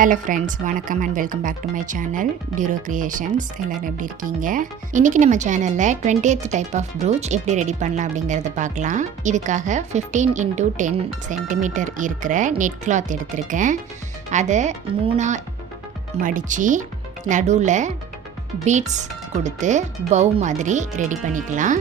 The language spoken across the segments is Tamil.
ஹலோ ஃப்ரெண்ட்ஸ், வணக்கம் and welcome back to my channel டியூரோ கிரியேஷன்ஸ். எல்லோரும் எப்படி இருக்கீங்க? இன்றைக்கி நம்ம சேனலில் 20th டைப் ஆஃப் ப்ரூச் எப்படி ரெடி பண்ணலாம் அப்படிங்கிறத பார்க்கலாம். இதுக்காக 15 x 10 சென்டிமீட்டர் இருக்கிற நெட் கிளாத் எடுத்திருக்கேன். அதை 3 மடித்து நடுவில் பீட்ஸ் கொடுத்து பவ் மாதிரி ரெடி பண்ணிக்கலாம்.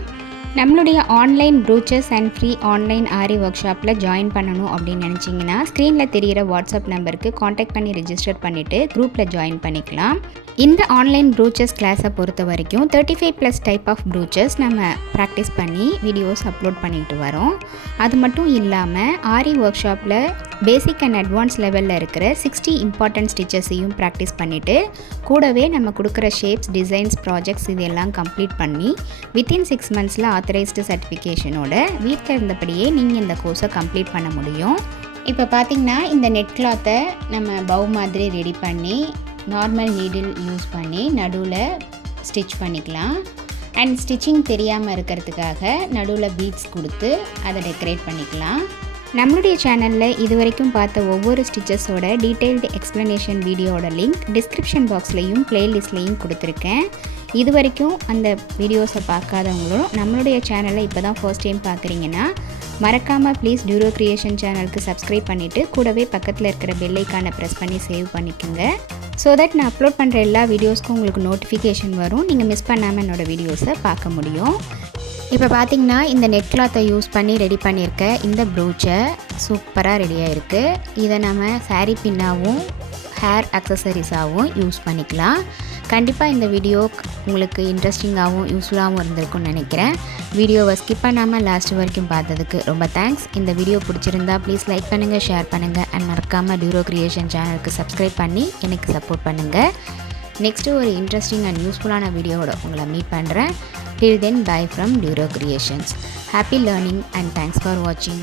நம்மளுடைய online ப்ரூச்சஸ் and free online aari work ஷாப்பில் ஜாயின் பண்ணணும் அப்படின்னு நினச்சிங்கன்னா ஸ்க்ரீனில் தெரிகிற வாட்ஸ்அப் நம்பருக்கு காண்டாக்ட் பண்ணி ரெஜிஸ்டர் பண்ணிவிட்டு குரூப்பில் ஜாயின் பண்ணிக்கலாம். இந்த ஆன்லைன் ப்ரூச்சஸ் கிளாஸை பொறுத்த வரைக்கும் 35+ டைப் ஆஃப் ப்ரூச்சஸ் நம்ம ப்ராக்டிஸ் பண்ணி வீடியோஸ் அப்லோட் பண்ணிட்டு வரோம். அது மட்டும் இல்லாமல் ஆரி ஒர்க் ஷாப்பில் பேசிக் அண்ட் அட்வான்ஸ் லெவலில் இருக்கிற 60 இம்பார்ட்டன்ட் ஸ்டிச்சஸையும் ப்ராக்டிஸ் பண்ணிவிட்டு கூடவே நம்ம கொடுக்குற ஷேப்ஸ், டிசைன்ஸ், ப்ராஜெக்ட்ஸ் இதெல்லாம் கம்ப்ளீட் பண்ணி வித்தின் 6 monthஸில் ஆத்தரைஸ்டு சர்டிஃபிகேஷனோட வீட்டில் இருந்தபடியே நீங்கள் இந்த கோர்ஸை கம்ப்ளீட் பண்ண முடியும். இப்போ பார்த்திங்கன்னா இந்த நெட் கிளாத்தை நம்ம பவ் மாதிரி ரெடி பண்ணி நார்மல் நீடில் யூஸ் பண்ணி நடுவில் ஸ்டிச் பண்ணிக்கலாம். அண்ட் ஸ்டிச்சிங் தெரியாமல் இருக்கிறதுக்காக நடுவில் பீட்ஸ் கொடுத்து அதை டெக்கரேட் பண்ணிக்கலாம். நம்மளுடைய சேனலில் இது வரைக்கும் பார்த்த ஒவ்வொரு ஸ்டிச்சஸோட டீட்டெயில்டு எக்ஸ்ப்ளனேஷன் வீடியோட லிங்க் டிஸ்கிரிப்ஷன் பாக்ஸ்லேயும் ப்ளேலிஸ்ட்லேயும் கொடுத்துருக்கேன். இது வரைக்கும் அந்த வீடியோஸை பார்க்காதவங்களும் நம்மளுடைய சேனலை இப்போ தான் ஃபர்ஸ்ட் டைம் பார்க்குறீங்கன்னா மறக்காமல் ப்ளீஸ் டியூரோ கிரியேஷன் சேனலுக்கு சப்ஸ்கிரைப் பண்ணிவிட்டு கூடவே பக்கத்தில் இருக்கிற பெல் ஐக்கானை ப்ரெஸ் பண்ணி சேவ் பண்ணிக்கோங்க. ஸோ தட் நான் அப்லோட் பண்ணுற எல்லா வீடியோஸ்க்கும் உங்களுக்கு நோட்டிஃபிகேஷன் வரும். நீங்கள் மிஸ் பண்ணாமல் என்னோடய வீடியோஸை பார்க்க முடியும். இப்போ பார்த்திங்கன்னா இந்த நெட் கிளாத்தை யூஸ் பண்ணி ரெடி பண்ணியிருக்க இந்த ப்ரூச்சை சூப்பராக ரெடியாக இருக்குது. இதை நம்ம சாரீ பின்னாகவும் ஹேர் அக்சசரிஸாகவும் யூஸ் பண்ணிக்கலாம். கண்டிப்பாக இந்த வீடியோ உங்களுக்கு இன்ட்ரெஸ்டிங்காகவும் யூஸ்ஃபுல்லாகவும் இருந்திருக்கும்னு நினைக்கிறேன். வீடியோவை ஸ்கிப் பண்ணாமல் லாஸ்ட் வரைக்கும் பார்த்ததுக்கு ரொம்ப தேங்க்ஸ். இந்த வீடியோ பிடிச்சிருந்தா ப்ளீஸ் லைக் பண்ணுங்கள், ஷேர் பண்ணுங்கள் அண்ட் மறக்காமல் டியூரோ கிரியேஷன் சேனலுக்கு சப்ஸ்கிரைப் பண்ணி எனக்கு சப்போர்ட் பண்ணுங்கள். நெக்ஸ்ட்டு ஒரு இன்ட்ரெஸ்டிங் அண்ட் யூஸ்ஃபுல்லான வீடியோவோட உங்களை மீட் பண்ணுறேன். Till then, bye from Duro Creations. Happy learning and thanks for watching.